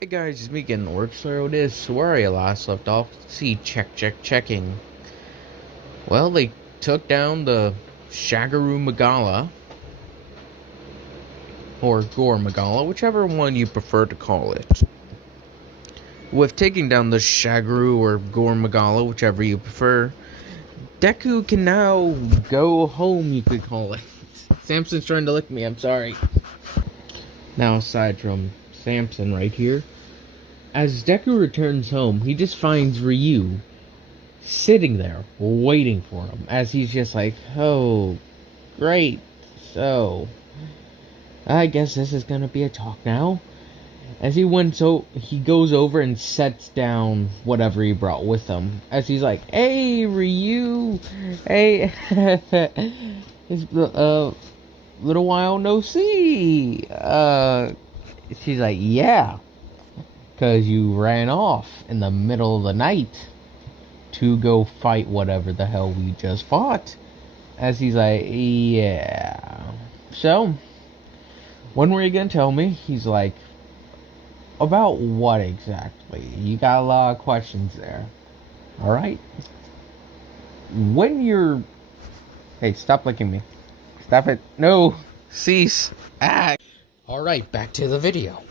Hey guys, it's me again, Orc. It is where I last left off. See, checking. Well, they took down the Shagaru Magala, or Gore Magala, whichever one you prefer to call it. With taking down the Shagaru or Gore Magala, whichever you prefer, Deku can now go home, you could call it. Samson's trying to lick me, I'm sorry. Now, aside from Samson right here, as Deku returns home, he just finds Ryu sitting there, waiting for him, as he's just like, oh, great, so, I guess this is gonna be a talk now. As he goes over and sets down whatever he brought with him, as he's like, hey, Ryu, hey, it's, little while no see, she's like, yeah, because you ran off in the middle of the night to go fight whatever the hell we just fought. As he's like, yeah. So, when were you gonna tell me? He's like, about what exactly? You got a lot of questions there. Alright? When you're... Hey, stop licking me. Stop it. No. Cease. Ah. Alright, back to the video.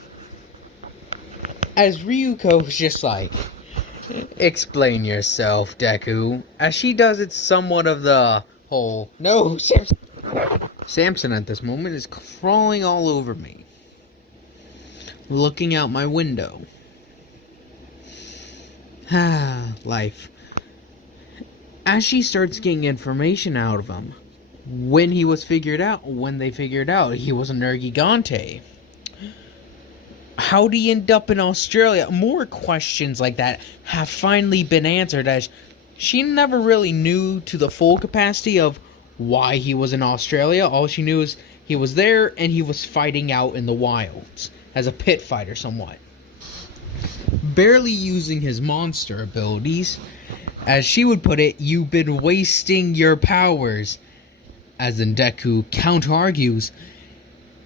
As Ryuko's just like, explain yourself, Deku. As she does it somewhat of the whole, no, Samson. Samson at this moment is crawling all over me, looking out my window. Life. As she starts getting information out of him, when they figured out he was a nerrgegante. How did he end up in Australia? More questions like that have finally been answered, as she never really knew to the full capacity of why he was in Australia. All she knew is he was there and he was fighting out in the wilds as a pit fighter somewhat. Barely using his monster abilities. As she would put it, you've been wasting your powers. As in Deku counter-argues,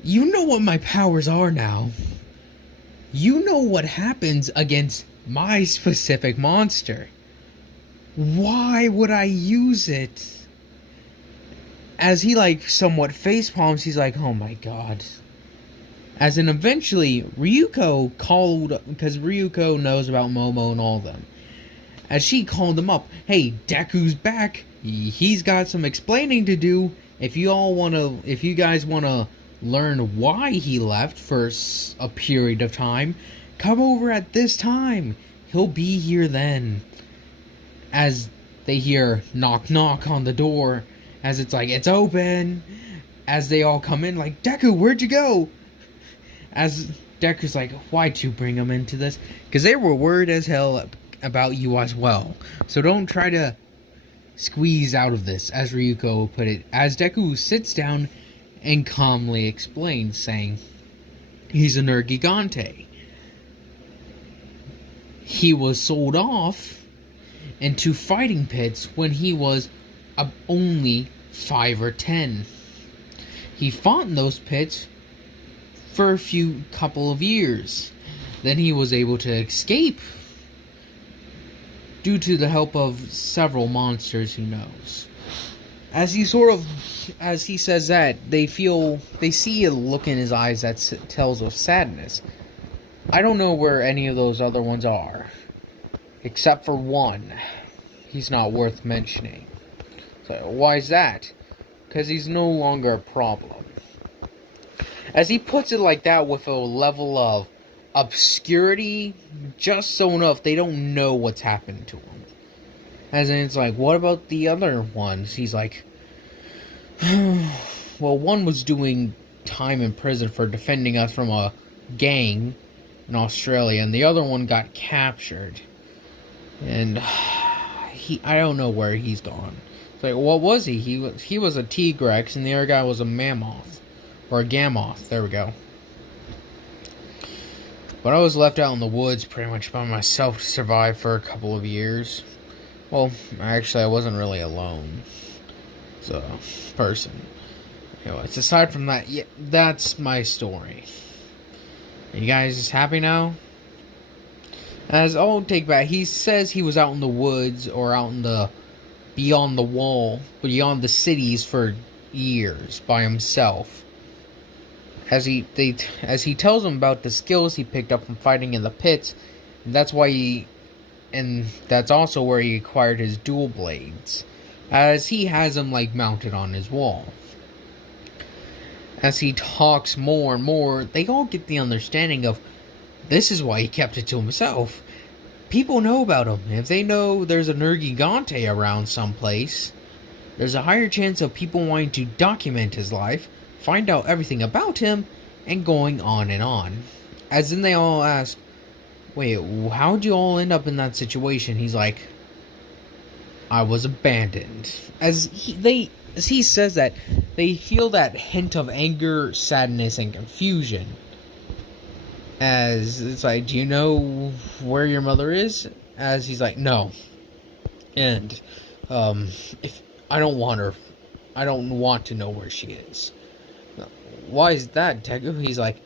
you know what my powers are now. You know what happens against my specific monster. Why would I use it? As he somewhat facepalms, he's like, oh my god. As in eventually, Ryuko called, because Ryuko knows about Momo and all of them. As she called them up, hey, Deku's back. He's got some explaining to do. If you guys wanna learn why he left for a period of time, come over at this time. He'll be here then. As they hear knock knock on the door, as it's like, it's open. As they all come in like, Deku, where'd you go? As Deku's like, why'd you bring them into this? Because they were worried as hell about you as well. So don't try to squeeze out of this, as Ryuko put it. As Deku sits down and calmly explains, saying he's a nerrgegante. He was sold off into fighting pits when he was only 5 or 10. He fought in those pits for a couple of years. Then he was able to escape due to the help of several monsters he knows. As he says that, they see a look in his eyes that tells of sadness. I don't know where any of those other ones are, except for one. He's not worth mentioning. So why is that? Because he's no longer a problem. As he puts it like that, with a level of obscurity, just so enough they don't know what's happened to him. As in, it's like, what about the other ones? He's like, well, one was doing time in prison for defending us from a gang in Australia, and the other one got captured. And I don't know where he's gone. It's like, what was he? He was a Tigrex, and the other guy was a Mammoth. Or a Gammoth, there we go. But I was left out in the woods pretty much by myself to survive for a couple of years. Well, actually, I wasn't really alone. It's a person. Anyways, aside from that, yeah, that's my story. Are you guys happy now? As I'll take back, he says he was out in the woods or out in the beyond the wall, beyond the cities for years by himself. As he tells him about the skills he picked up from fighting in the pits, and that's also where he acquired his dual blades, as he has them like mounted on his wall. As he talks more and more, they all get the understanding of this is why he kept it to himself. People know about him. If they know there's a nerrgegante around someplace, there's a higher chance of people wanting to document his life, find out everything about him, and going on and on. As then they all ask, wait, how'd you all end up in that situation? He's like, I was abandoned. As he says that, they feel that hint of anger, sadness, and confusion. As it's like, do you know where your mother is? As he's like, no. And if I don't want her, I don't want to know where she is. Why is that, Deku? He's like,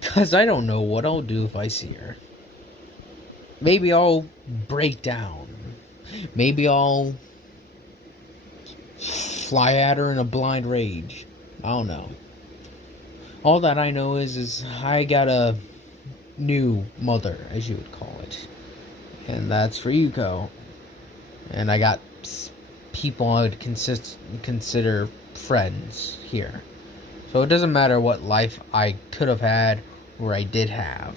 because I don't know what I'll do if I see her. Maybe I'll break down. Maybe I'll fly at her in a blind rage. I don't know. All that I know is I got a new mother, as you would call it. And that's Ryuko. And I got people I would consider friends here. So it doesn't matter what life I could have had or I did have.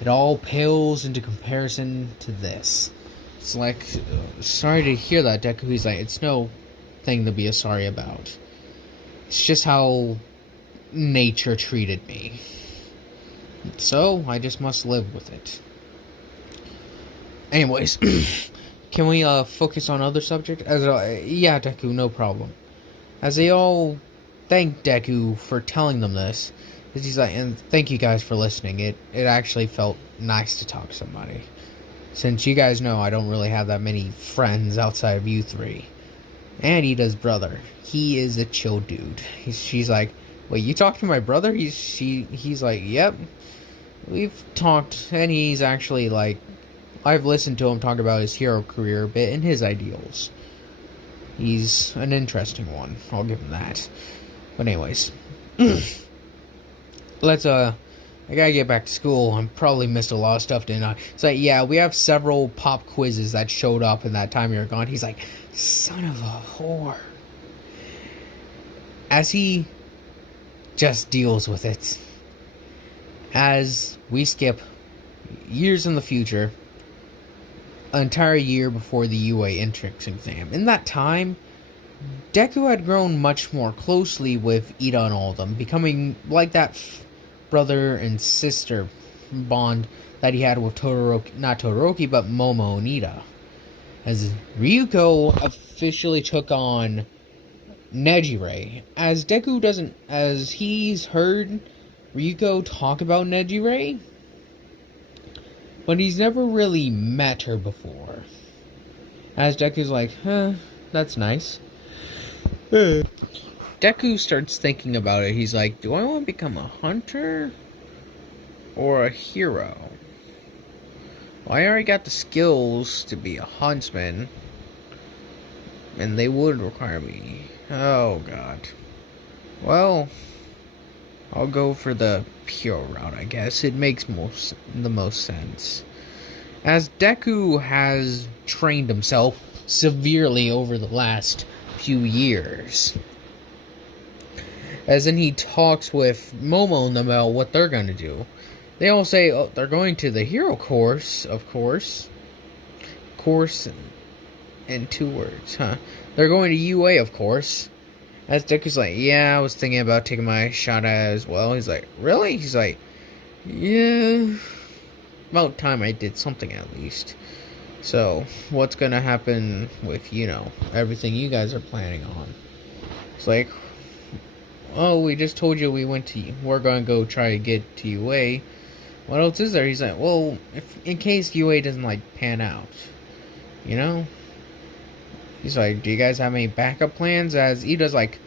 It all pales into comparison to this. It's like, sorry to hear that, Deku. He's like, it's no thing to be sorry about. It's just how nature treated me. So, I just must live with it. Anyways, can we focus on other subjects? Yeah, Deku, no problem. As they all thank Deku for telling them this, he's like, and thank you guys for listening. It actually felt nice to talk to somebody. Since you guys know I don't really have that many friends outside of you three. And Ida's brother. He is a chill dude. She's like, wait, you talked to my brother? He's like, yep. We've talked, and he's actually like, I've listened to him talk about his hero career a bit and his ideals. He's an interesting one. I'll give him that. But anyways, let's I gotta get back to school. I probably missed a lot of stuff, didn't I? So yeah, we have several pop quizzes that showed up in that time you're gone. He's like, son of a whore. As he just deals with it. As we skip years in the future, an entire year before the UA entrance exam. In that time, Deku had grown much more closely with Ida and all of them, becoming like that brother and sister bond that he had with Todoroki, not Todoroki, but Momo and Ida. As Ryuko officially took on Nejire, as Deku doesn't, as he's heard Ryuko talk about Nejire, but he's never really met her before. As Deku's like, that's nice. Deku starts thinking about it. He's like, do I want to become a hunter or a hero? Well, I already got the skills to be a huntsman, and they would require me. Oh god. Well, I'll go for the pure route, I guess. It makes the most sense. As Deku has trained himself severely over the last few years. As in he talks with Momo and them about what they're going to do. They all say, oh, they're going to the hero course, of course. Course in 2 words, huh? They're going to UA, of course. As Deku's like, yeah, I was thinking about taking my shot at it as well. He's like, really? He's like, yeah. About time I did something at least. So, what's gonna happen with, everything you guys are planning on? It's like, oh, we just told you we're gonna go try to get to UA. What else is there? He's like, well, in case UA doesn't, pan out. He's like, do you guys have any backup plans? As Ida's like,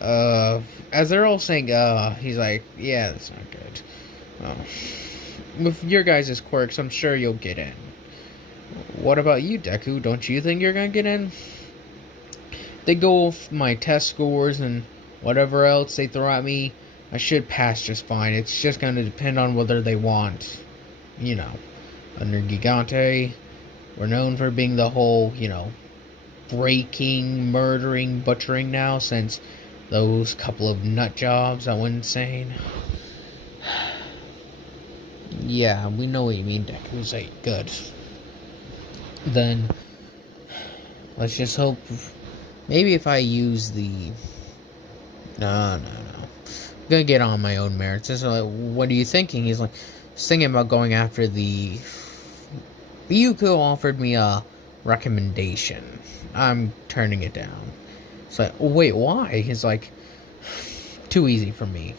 as they're all saying, he's like, yeah, that's not good. with your guys' quirks, I'm sure you'll get in. What about you, Deku? Don't you think you're gonna get in? They go with my test scores and whatever else they throw at me, I should pass just fine. It's just gonna depend on whether they want, you know, a nerrgegante. We're known for being the whole, breaking, murdering, butchering now since those couple of nut jobs that went insane. Yeah, we know what you mean, Deku's like good. Then let's just hope. Maybe if I use the no, I'm gonna get on my own merits. It's like, what are you thinking? He's like, thinking about going after the. Yuko offered me a recommendation. I'm turning it down. It's like, wait, why? He's like, too easy for me.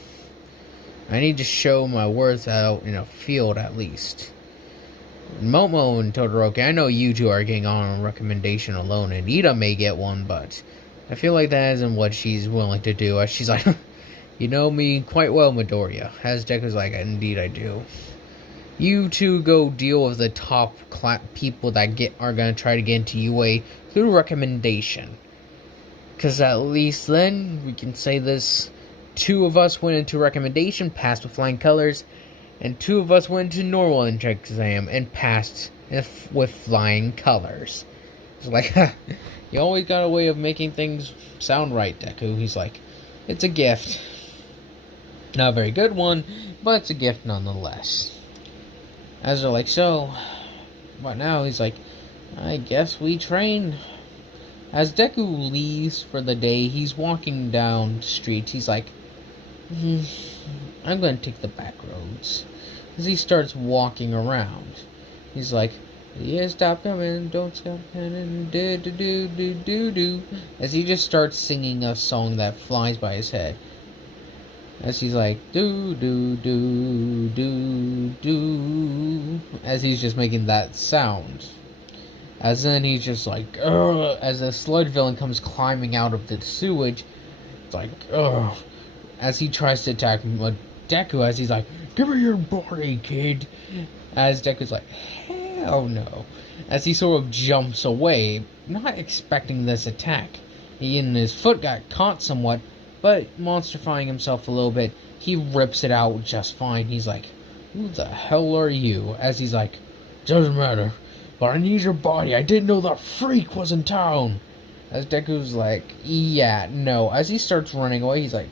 I need to show my worth out in a field at least. Momo and Todoroki, I know you two are getting on a recommendation alone, and Ida may get one, but I feel like that isn't what she's willing to do. She's like, you know me quite well, Midoriya. As Deku's like, indeed I do. You two go deal with the top people that are gonna try to get into UA through recommendation. Cause at least then we can say this: 2 of us went into recommendation, passed with flying colors, and 2 of us went into normal entrance exam and passed with flying colors. It's like, you always got a way of making things sound right, Deku. He's like, it's a gift. Not a very good one, but it's a gift nonetheless. As they're like, so, what now? He's like, I guess we train. As Deku leaves for the day, he's walking down the street. He's like, I'm going to take the back roads. As he starts walking around, he's like, yeah, stop coming, don't stop coming, do do do do do do. As he just starts singing a song that flies by his head. As he's like, do, do, do, do, do. As he's just making that sound. As then he's just like, ugh. As a sludge villain comes climbing out of the sewage. It's like, ugh. As he tries to attack Deku, as he's like, give me your body, kid. As Deku's like, hell no. As he sort of jumps away, not expecting this attack. His foot got caught somewhat. But monsterifying himself a little bit, he rips it out just fine. He's like, who the hell are you? As he's like, doesn't matter, but I need your body. I didn't know the freak was in town. As Deku's like, yeah, no. As he starts running away, he's like,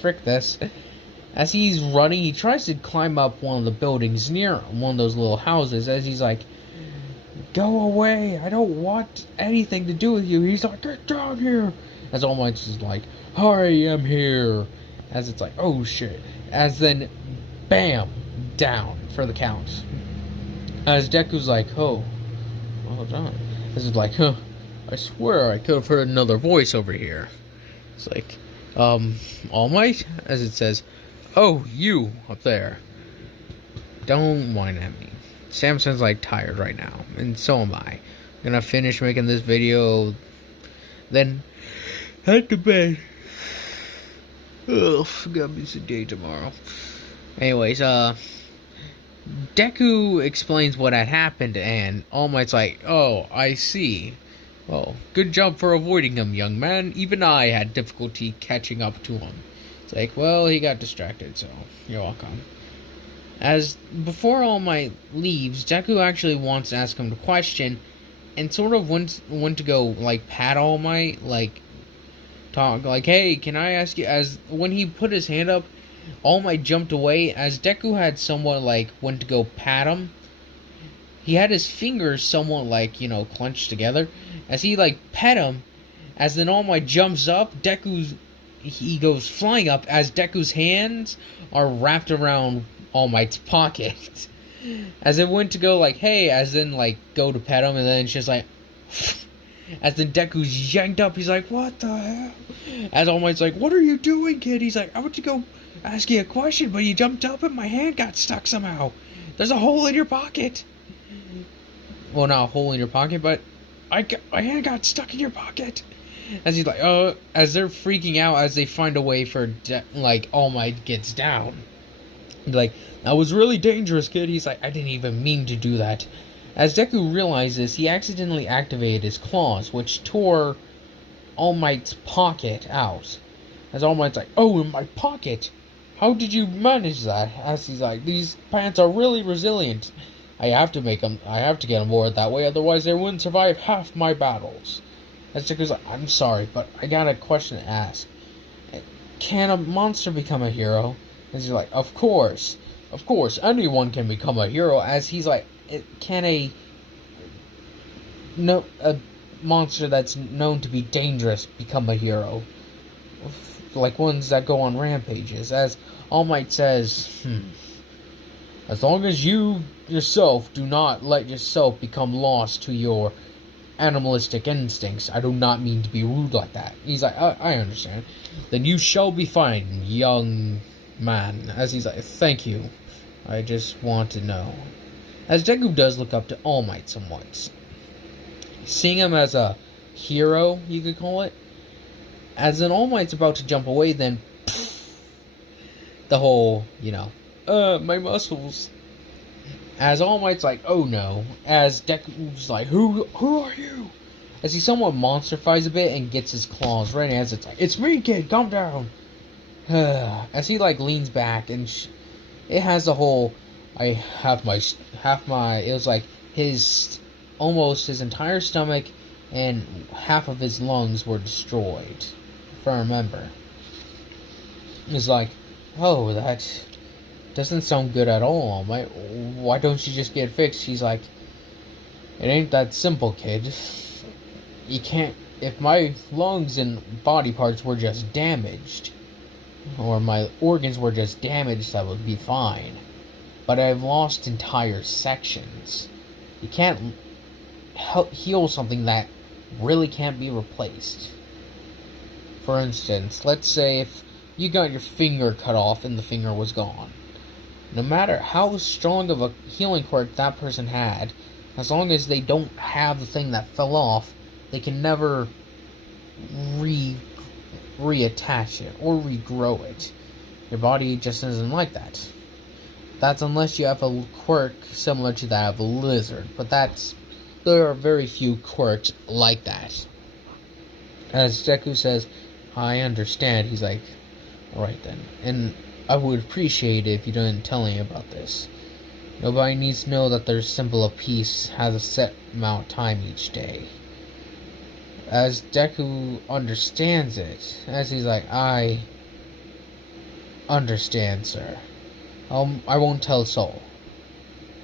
frick this. As he's running, he tries to climb up one of the buildings near one of those little houses. As he's like, go away. I don't want anything to do with you. He's like, get down here. As All Might's just like, I am here. As it's like, oh shit. As then, bam, down for the count. As Deku's like, oh, well done. As it's like, I swear I could have heard another voice over here. It's like, All Might? As it says, oh, you up there. Don't whine at me. Samson's like tired right now, and so am I. I'm gonna finish making this video, then head to bed. Ugh, gotta miss a day tomorrow. Anyways, Deku explains what had happened, and All Might's like, oh, I see. Well, good job for avoiding him, young man. Even I had difficulty catching up to him. It's like, well, he got distracted, so you're welcome. As before All Might leaves, Deku actually wants to ask him a question, and sort of went to go, like, pat All Might, like, talk, like, hey, can I ask you, as when he put his hand up, All Might jumped away, as Deku had somewhat, like, went to go pat him. He had his fingers somewhat, like, clenched together, as he, like, pet him, as then All Might jumps up, he goes flying up, as Deku's hands are wrapped around All Might's pocket. As it went to go, like, hey, as then, like, go to pet him, and then it's just like, as then Deku's yanked up, he's like, what the hell? As All Might's like, what are you doing, kid? He's like, I went to go ask you a question, but you jumped up and my hand got stuck somehow. There's a hole in your pocket. Well, not a hole in your pocket, but my hand got stuck in your pocket. As he's like, as they're freaking out as they find a way for, like, All Might gets down. Like, that was really dangerous, kid. He's like, I didn't even mean to do that. As Deku realizes, he accidentally activated his claws, which tore All Might's pocket out. As All Might's like, oh, in my pocket! How did you manage that? As he's like, these pants are really resilient. I have to get them more that way, otherwise they wouldn't survive half my battles. As Deku's like, I'm sorry, but I got a question to ask. Can a monster become a hero? As he's like, of course, anyone can become a hero. As he's like, can a monster that's known to be dangerous become a hero? Like ones that go on rampages. As All Might says, as long as you yourself do not let yourself become lost to your animalistic instincts. I do not mean to be rude like that. He's like, I understand. Then you shall be fine, young man. As he's like, thank you. I just want to know. As Deku does look up to All Might somewhat. Seeing him as a hero, you could call it. As an All Might's about to jump away, then the whole, my muscles. As All Might's like, oh no. As Deku's like, who are you? As he somewhat monstrifies a bit and gets his claws ready. As it's like, it's me, kid, calm down. As he leans back and it has the whole, it was like almost his entire stomach and half of his lungs were destroyed, if I remember. It's like, oh, that doesn't sound good at all. Why don't you just get fixed? He's like, it ain't that simple, kid. You can't, if my lungs and body parts were just damaged, or my organs were just damaged, that would be fine. But I've lost entire sections. You can't heal something that really can't be replaced. For instance, let's say if you got your finger cut off and the finger was gone. No matter how strong of a healing quirk that person had, as long as they don't have the thing that fell off, they can never reattach it or regrow it. Your body just isn't like that. That's unless you have a quirk similar to that of a lizard, but there are very few quirks like that. As Deku says, I understand, he's like, alright then, and I would appreciate it if you didn't tell me about this. Nobody needs to know that their symbol of peace has a set amount of time each day. As Deku understands it, as he's like, I understand, sir. I won't tell Soul.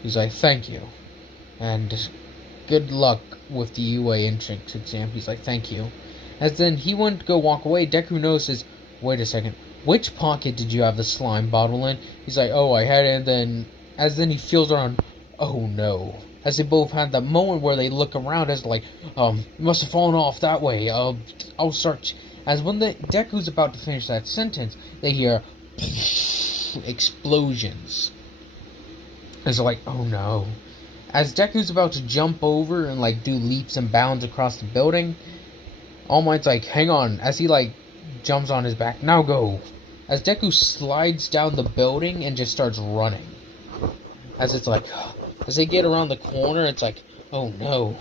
He's like, thank you. And good luck with the UA entrance exam. He's like, thank you. As then he went to go walk away, Deku notices, wait a second, which pocket did you have the slime bottle in? He's like, oh, I had it, and then he feels around, oh no. As they both had that moment where they look around as like, it must have fallen off that way, I'll search. As when Deku's about to finish that sentence, they hear explosions. It's like, oh no. As Deku's about to jump over and do leaps and bounds across the building, All Might's like, hang on, as he jumps on his back, now go. As Deku slides down the building and just starts running. As it's like, as they get around the corner, it's like, oh no.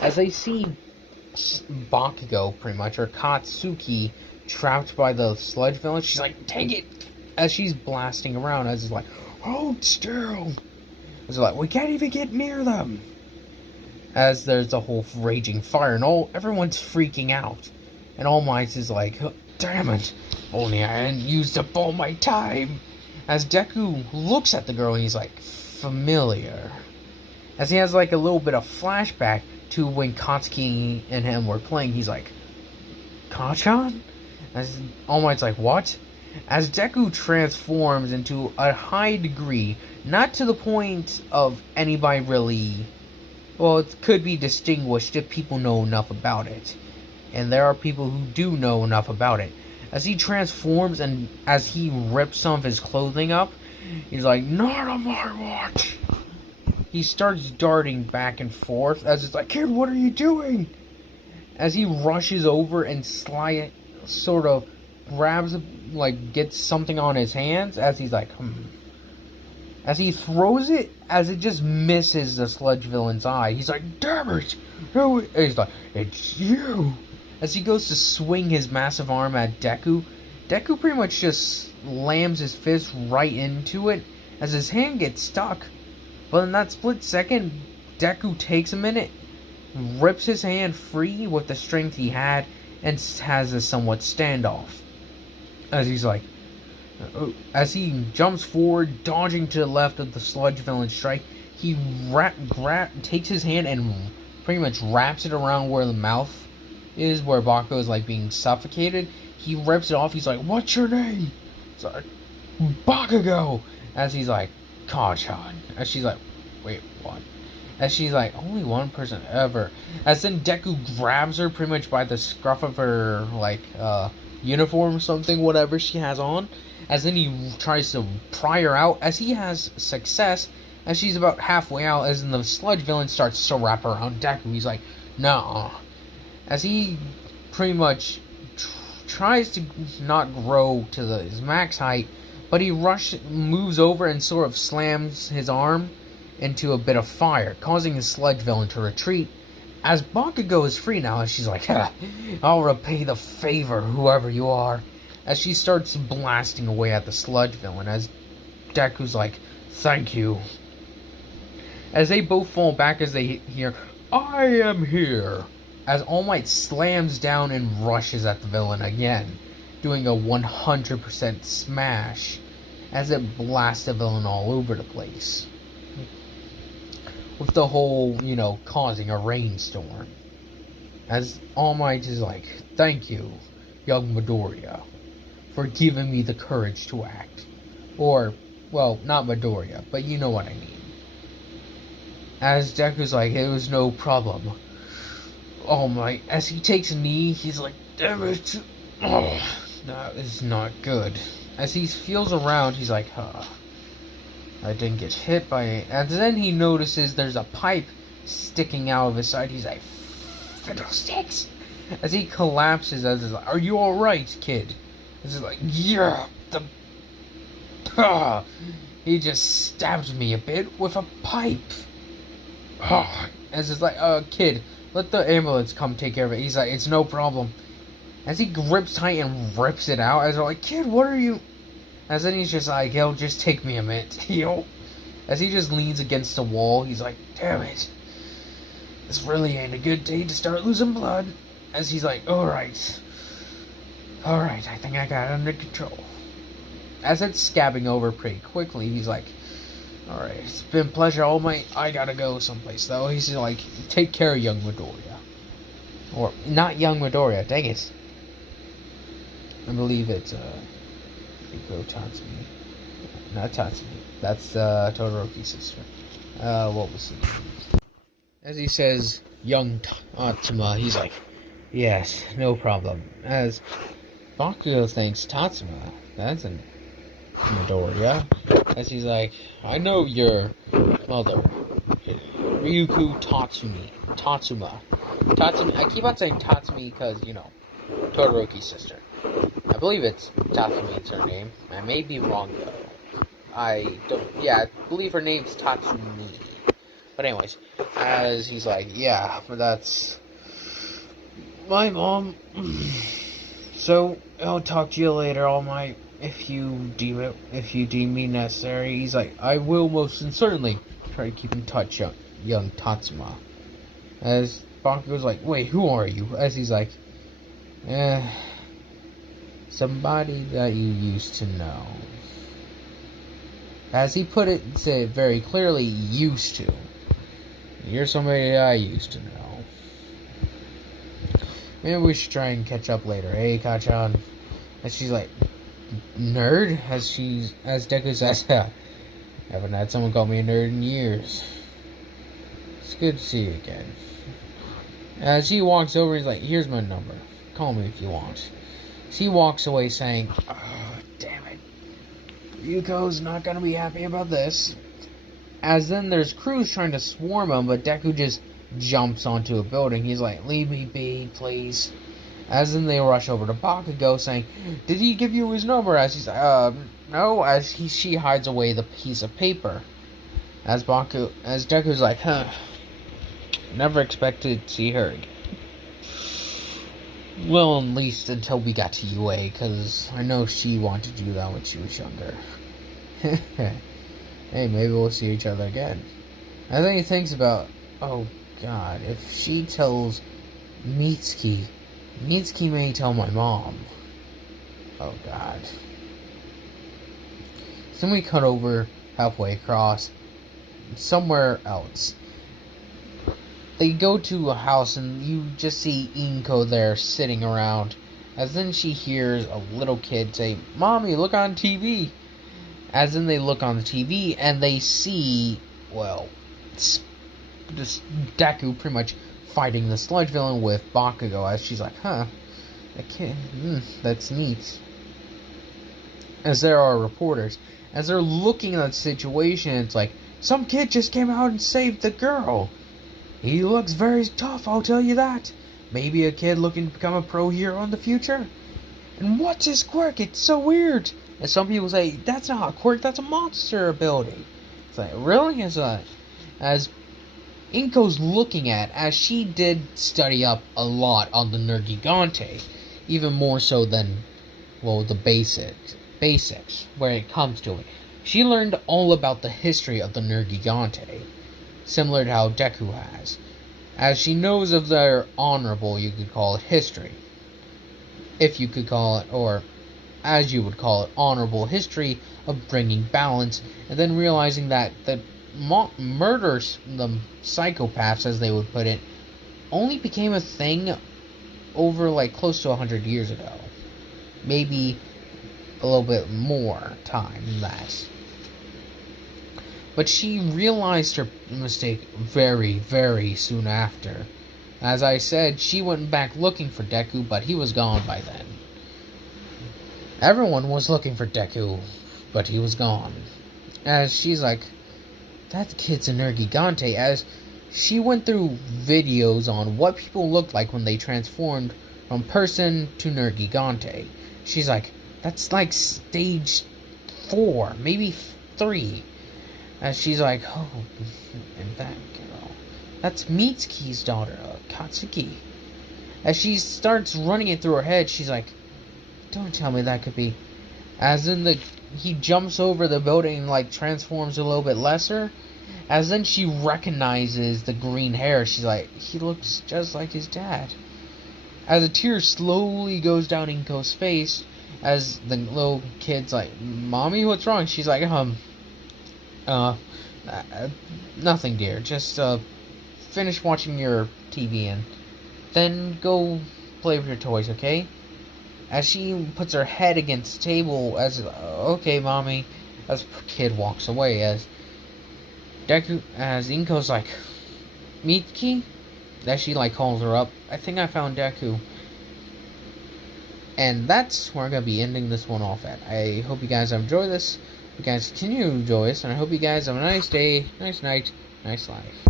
As they see Bakugo, pretty much, or Katsuki, trapped by the sludge village, she's like, take it! As she's blasting around, as it's like, hold still! As they're like, we can't even get near them! As there's a whole raging fire, and everyone's freaking out. And All Might is like, damn it, if only I hadn't used up all my time. As Deku looks at the girl, and he's like, familiar. As he has a little bit of flashback to when Katsuki and him were playing, he's like, Kachan? As All Might's like, what? As Deku transforms into a high degree, not to the point of anybody really, well, it could be distinguished if people know enough about it. And there are people who do know enough about it. As he transforms and as he rips some of his clothing up, he's like, not on my watch! He starts darting back and forth as it's like, kid, what are you doing? As he rushes over and sort of grabs, gets something on his hands as he's like, As he throws it, as it just misses the sludge villain's eye, he's like, damn it! And he's like, it's you! As he goes to swing his massive arm at Deku, Deku pretty much just slams his fist right into it as his hand gets stuck. But in that split second, Deku takes a minute, rips his hand free with the strength he had, and has a somewhat standoff. As he's like, as he jumps forward, dodging to the left of the sludge villain strike, he takes his hand and pretty much wraps it around where the mouth is, where Bakugo is like being suffocated. He rips it off. He's like, "What's your name?" It's like, Bakugo. As he's like, Kacchan. As she's like, wait, what? As she's like, only one person ever. As then Deku grabs her pretty much by the scruff of her like uniform or something, whatever she has on. As then he tries to pry her out, as he has success, as she's about halfway out, as then the sludge villain starts to wrap around Deku. He's like, nah. As he pretty much tries to not grow to his max height, but he moves over and sort of slams his arm into a bit of fire, causing the sludge villain to retreat. As Bakugo is free now, as she's like, I'll repay the favor, whoever you are. As she starts blasting away at the sludge villain, as Deku's like, thank you. As they both fall back as they hear, I am here. As All Might slams down and rushes at the villain again, doing a 100% smash, as it blasts the villain all over the place. With the whole, causing a rainstorm. As All Might is like, thank you, young Midoriya, for giving me the courage to act. Or, well, not Midoriya, but you know what I mean. As Deku's like, it was no problem. All Might, as he takes a knee, he's like, damn it. Oh, that is not good. As he feels around, he's like, I didn't get hit by it. And then he notices there's a pipe sticking out of his side. He's like, fiddlesticks. As he collapses, as he's like, are you alright, kid? As he's like, yeah, he just stabbed me a bit with a pipe. As it's like, kid, let the ambulance come take care of it. He's like, it's no problem. As he grips tight and rips it out, as they're like, kid, what are you? As then he's just like, yo, just take me a minute, yo. As he just leans against the wall, he's like, damn it. This really ain't a good day to start losing blood. As he's like, alright, I think I got it under control. As it's scabbing over pretty quickly, he's like, alright, it's been a pleasure, All Might. I gotta go someplace, though. He's like, take care of young Midoriya. Or, not young Midoriya, dang it. I believe it's, Iko Tatsumi. Not Tatsumi. That's, Todoroki's sister. What was it? As he says, young Tatsuma, he's like, yes, no problem. As Bakugo thinks, Tatsuma, that's a Midoriya. As he's like, I know your mother, Ryuko Tatsuma. I keep on saying Tatsumi because, Todoroki's sister. I believe it's Tatsumi is her name. I may be wrong, though. I believe her name's Tatsumi. But anyways, as he's like, yeah, but that's my mom. So, I'll talk to you later, All Might. If you deem me necessary. He's like, I will most sincerely try to keep in touch, young Tatsuma. As Bakugo's like, wait, who are you? As he's like, somebody that you used to know. As he said very clearly, used to. You're somebody that I used to know. Maybe we should try and catch up later, hey, Kacchan? And she's like, nerd? As Deku says, haven't had someone call me a nerd in years. It's good to see you again. As he walks over, he's like, here's my number. Call me if you want. As he walks away saying, oh, damn it. Ryuko's not gonna be happy about this. As then there's crews trying to swarm him, but Deku just jumps onto a building. He's like, leave me be, please. As then they rush over to Bakugo, saying, "Did he give you his number?" As he's like, no. As she hides away the piece of paper. As Deku's like, never expected to see her again. Well, at least until we got to UA, because I know she wanted to do that when she was younger. Hey, maybe we'll see each other again. As then he thinks about, oh god, if she tells Mitsuki may tell my mom. Oh god. Then we cut over halfway across somewhere else. They go to a house and you just see Inko there sitting around. As then she hears a little kid say, "Mommy, look on TV." As then they look on the TV and they see, well, this Deku pretty much fighting the sludge villain with Bakugo. As she's like, that kid, that's neat. As there are reporters. As they're looking at the situation, it's like, some kid just came out and saved the girl. He looks very tough, I'll tell you that. Maybe a kid looking to become a pro hero in the future. And what's his quirk? It's so weird. And some people say, that's not a quirk, that's a monster ability. It's like, really? As Inko's looking at, as she did study up a lot on the nerrgegante. Even more so than, well, the basics when it comes to it. She learned all about the history of the nerrgegante, similar to how Deku has, as she knows of their honorable, you could call it, history, if you could call it, or as you would call it, honorable history of bringing balance, and then realizing that the murders, the psychopaths as they would put it, only became a thing over like close to 100 years ago, maybe a little bit more time than that. But she realized her mistake very, very soon after. As I said, she went back looking for Deku, but he was gone by then. Everyone was looking for Deku, but he was gone. As she's like, that kid's a nerrgegante. As she went through videos on what people looked like when they transformed from person to nerrgegante. She's like, that's like stage 4, maybe 3. As she's like, oh, and that girl, that's Mitsuki's daughter, Katsuki. As she starts running it through her head, she's like, don't tell me that could be. As in he jumps over the building and like transforms a little bit lesser. As then she recognizes the green hair. She's like, he looks just like his dad. As a tear slowly goes down Inko's face, as the little kid's like, Mommy, what's wrong? She's like, nothing, dear. Just, finish watching your TV and then go play with your toys, okay? As she puts her head against the table, as, okay, Mommy, as the kid walks away, as Inko's like, Mitsuki? As she, like, calls her up, I think I found Deku. And that's where I'm going to be ending this one off at. I hope you guys have enjoyed this. You guys continue to enjoy this. And I hope you guys have a nice day, nice night, nice life.